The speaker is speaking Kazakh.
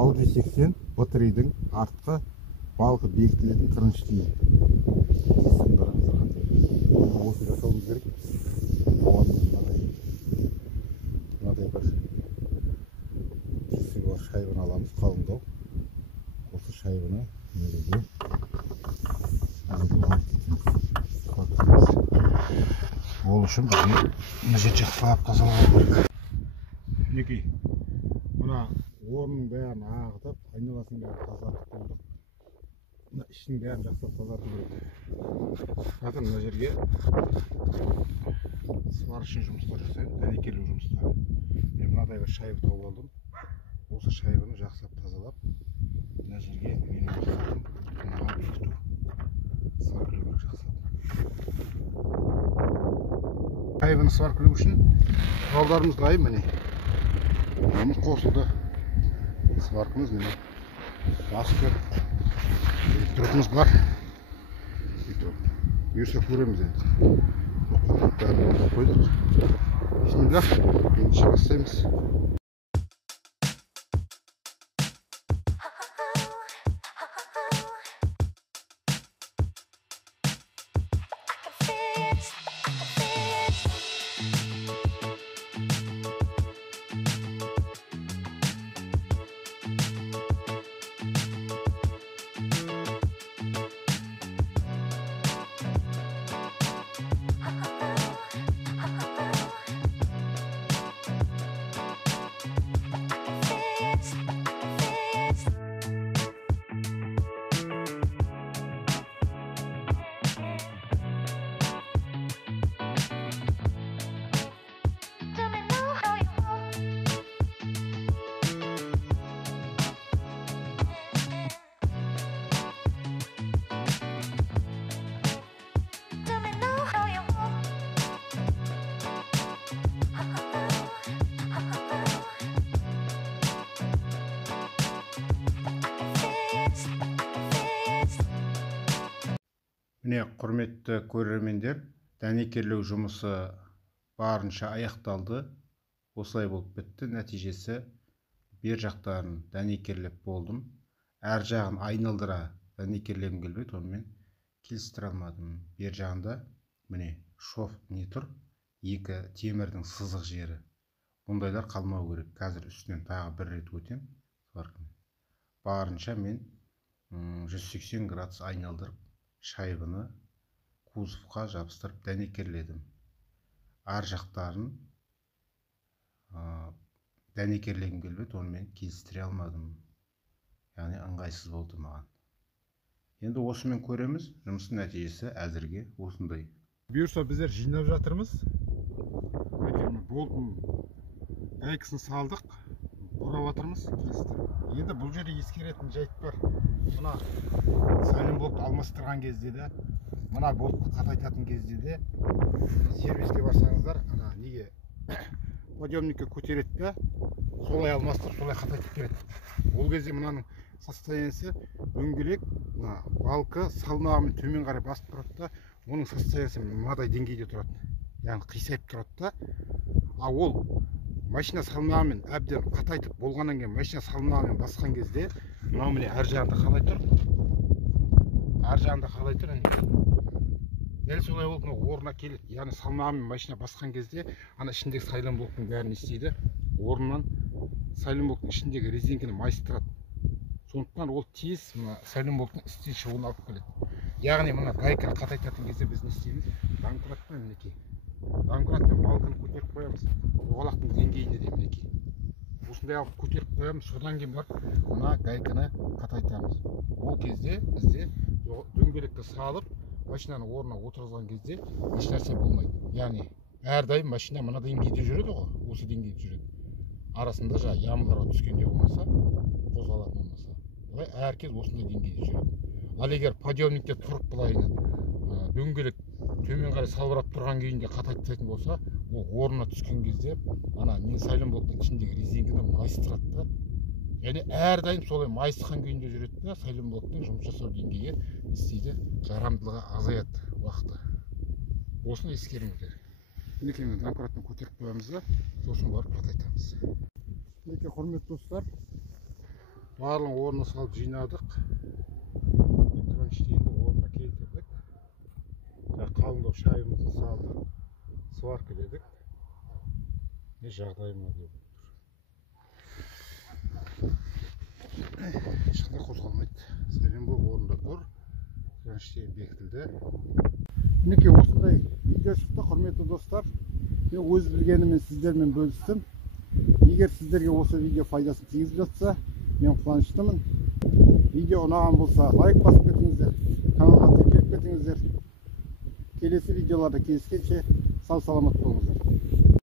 680 батарейдің артқы балқы бекітілетін кіріншті осы жасауымыз керек. Мынадай бір тесігі бар шайбаны аламыз, қалыңдау. Осы шайбаны негізі ол үшін бізге мына жерде жақсылап тазалау керек. Мінекей, мына орнын бәрін ағытып, айналасын бәрін тазартып болдық. Мына ішін бәрін жақсылап тазарту керек. Қазір мына жерге сварочный жұмыстар жасаймын, дәнекерлеу жұмыстары. Мен мынадай бір шайба тауып алдым. Осы шайбаны жақсылап тазалап, мына жерге менің мақсатым мынаға бекіту. Сваркілеу керек жақсылап. Шайбаны сваркілеу үшін құралдарымыз дайын, міне. Құрамыз қосылды. Сваркымыз міне. Басып электродымыз бар. Бұйырса көреміз енді. Бәрін қойдық. Бисмилlah, ендеше бастаймыз. Міне, құрметті көрермендер, дәнекерлеу жұмысы барынша аяқталды. Осылай болып бітті. Нәтижесі бер жақтарын дәнекерлеп болдым. Әр жағын айналдыра дәнекерлегім келмеді, онымен келістіре алмадым. Бер жағында міне шов не тұр, екі темірдің сызық жері. Бұндайлар қалмау керек. Қазір үстінен тағы бір рет өтем. Барынша мен 180 градус айналдырып шайбаны кузовқа жабыстырып дәнекерледім. Ар жақтарын дәнекерлегім келмеді, онымен келістіре алмадым. Яғни ыңғайсыз болды маған. Енді осымен көреміз. Жұмыстың нәтижесі әзірге осындай. Бұйырса біздер жинап жатырмыз. Болдың гайкасын салдық, бұрап жатырмыз. Енді бұл жерде ескеретін жайт бар. Мына сайлен блокты алмастырған кезде де, мына болтты қатайтатын кезде де сервиске барсаңыздар, неге подъемникке көтереді де, солай алмастырып, солай қатайтып береді. Ол кезде мынаның состояниесі дөңгелек, балка салмағымен төмен қарай басып тұрады да, оның состояниесі мынадай деңгейде тұрады. Яғни қисайып тұрады да. Ол машина салмағымен әбден қатайтып болғаннан кейін машина салмағымен басқан кезде, мынау міне әр жағында қалай тұр? Әр жағында қалай тұр? Дәл солай болып орнына келеді. Яғни салмағымен машина басқан кезде, ана ішіндегі сайлен блоктың бәрін істейді. Орнынан сайлен блоктың ішіндегі резинканы майыстырады. Сондықтан ол тез сайлен блоктың істен шығуын алып келеді. Яғни мына гайканы қатайтатын кезде біз не істейміз? Домкратпен мінекей. Домкратпен балканы көтеріп қоямыз. Оғалақтың деңгейіне де мінекей. Осындай алып көтеріп қоямыз. Содан кейін барып мына гайканы қатайтамыз. Ол кезде бізде дөңгелекті салып, машинаны орнына отырғызған кезде еш нәрсе болмайды. Яғни әрдайым машина мына деңгейде жүреді ғой, осы деңгейде жүреді. Арасында ямыларға түскенде болмаса, қозғалатын болмаса. Олай әркез осындай деңгейде жүреді. Ал егер подъемникте тұрып былайынан дөңгелек төмен қарай салбырап тұрған күйінде қатайтатын болса, ол орнына түскен кезде ана сайлен блоктың ішіндегі резинканы майыстырады да. Яғни әрдайым солай майысқан күйінде жүреді да, сайлен блоктың жұмыс жасау деңгейі істейді, жарамдылығы азаяды уақыты. Осыны ескеріңіздер. Мінекей домкраттан көтеріп қоямыз да, сосын барып қатайтамыз. Мінекей құрметті достар, барлығын орнына салып жинадық. Кронштейнді орнына келтірдік. Қалыңдау шайымызды салдық. Сварка дедік. Не жағдайыма деп отыр. Ешқандай қозғалмайды. Сәлем болып орында тұр. Кронштейн бекітілді. Мінекей осындай видео шықты, құрметті достар. Мен өз білгеніммен сіздермен бөлістім. Егер сіздерге осы видео пайдасын тигізіп жатса, мен қуаныштымын. Видео ұнаған болса, лайк басып кетіңіздер, каналға тіркеліп кетіңіздер. Келесі видеоларда кездескенше сау саламат болыңыздар.